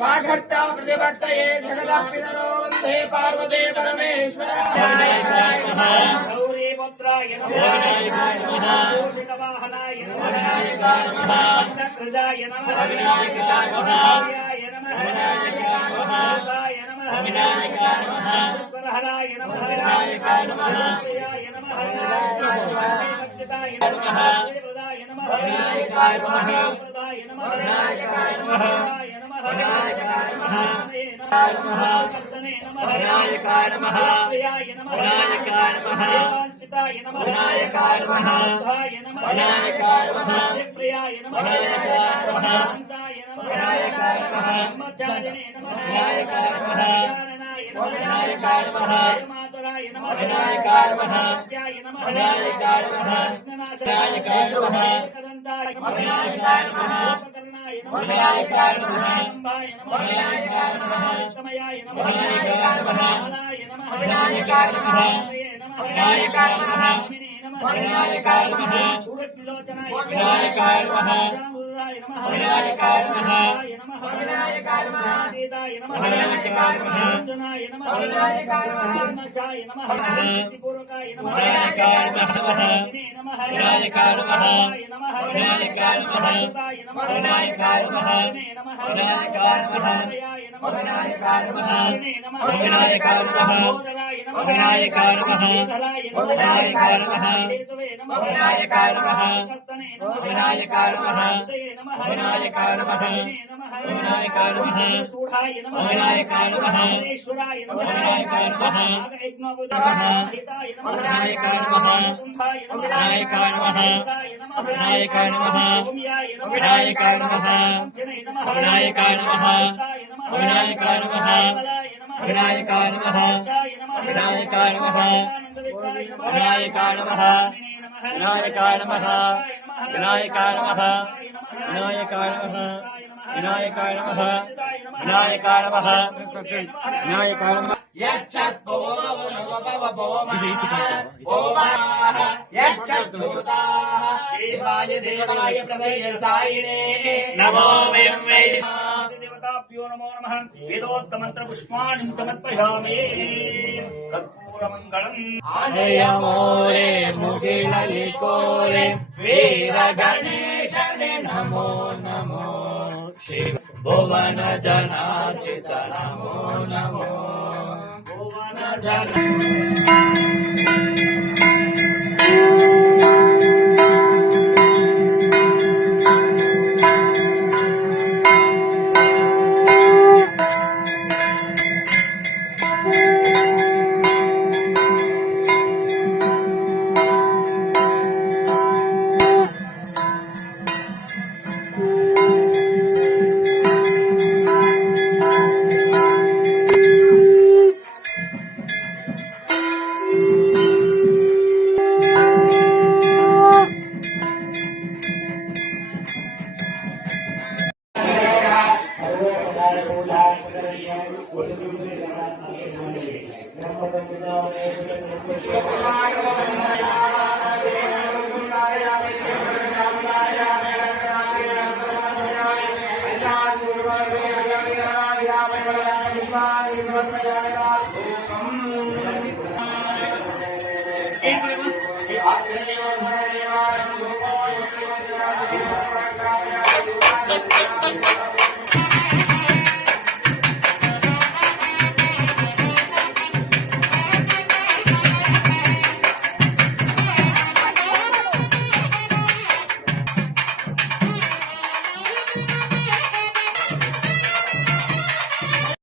वागर्ता प्रतिवर्तये जगदापितरो वन्दे पार्वती परमेश्वराय शौर्यपुत्राय नमः मूषिकवाहनाय नमः कृजाय नमः विनायकाय नमः विनायकाय नमः विनायकाय नमः परहराय नमः विनायकाय नमः प्रियाय नमः विनायकाय नमः प्रदाय नमः विनायकाय नमः प्रदाय नमः विनायकाय नमः विनायकाय नमः विनायकाय नमः प्रियाय नमः विनायकाय नमः वाञ्छिताय नमः विनायकाय नमः बुद्धाय नमः विनायकाय नमः प्रियाय नमः विनायकाय नमः शान्ताय नमः विनायकाय नमः ब्रह्मचारिणे नमः विनायकाय नमः ज्ञाननाय नमः विनायकाय नमः मातुराय नमः विनायकाय नमः विद्याय नमः विनायकाय नमः विघ्ननाशाय नमः एकदन्ताय नमः विनायकाय नमः विनायकाय नमः अम्बाय नमः विनायकाय नमः तमयाय नमः विनायकाय नमः आलाय नमः विनायकाय नमः विनायकाय नमः अमिने नमः विनायकाय नमः सूरज्ञलोचनाय विनायकाय नमः जामुराय नमः विनायकाय नमः विनायकाय नमः वेदाय नमः विनायकाय नमः वन्दनाय नमः विनायकाय नमः धर्मशाय नमः पूर्वकाय नमः विनायकाय नमः विनायकाय नमः विनायकाय नमः सुताय नमः विनायकाय नमः विनायकाय नमः विनायकाय नमः विनायकाय नमः बोधराय नमः विनायकाय नमः धराय नमः विनायकाय नमः हेतवे नमः विनायकाय नमः कर्तने नमः विनायकाय नमः हृदये नमः विनायकाय नमः विनायकाय नमः चूढ़ाय नमः विनायकाय नमः ईश्वराय नमः विनायकाय नमः नागयज्ञोपदाय हिताय नमः विनायकाय नमः कुंभाय नमः विनायकाय नमः विनायकाय नमः ओमयाय नमः विनायकाय नमः जने नमः विनायकाय नमः विनायकाय नमः विनायकाय नमः विनायकाय नमः विनायकाय नमः विनायकाय नमः विनायकाय नमः विनायकाय नमः विनायकाय नमः विनायकाय नमः विनायकाय नमः देवाय देवाय प्रदयसायिने नमो देवताभ्यो नमो नमः वेदोक्तमन्त्र पुष्पाणि समर्पयामि कर्पूरमङ्गलम् आनयमोरे मुगिललिकोरे वीर गणेशने नमो नमो शिव भुवन जनार्चित नमो नमो भुवन जन Thank you.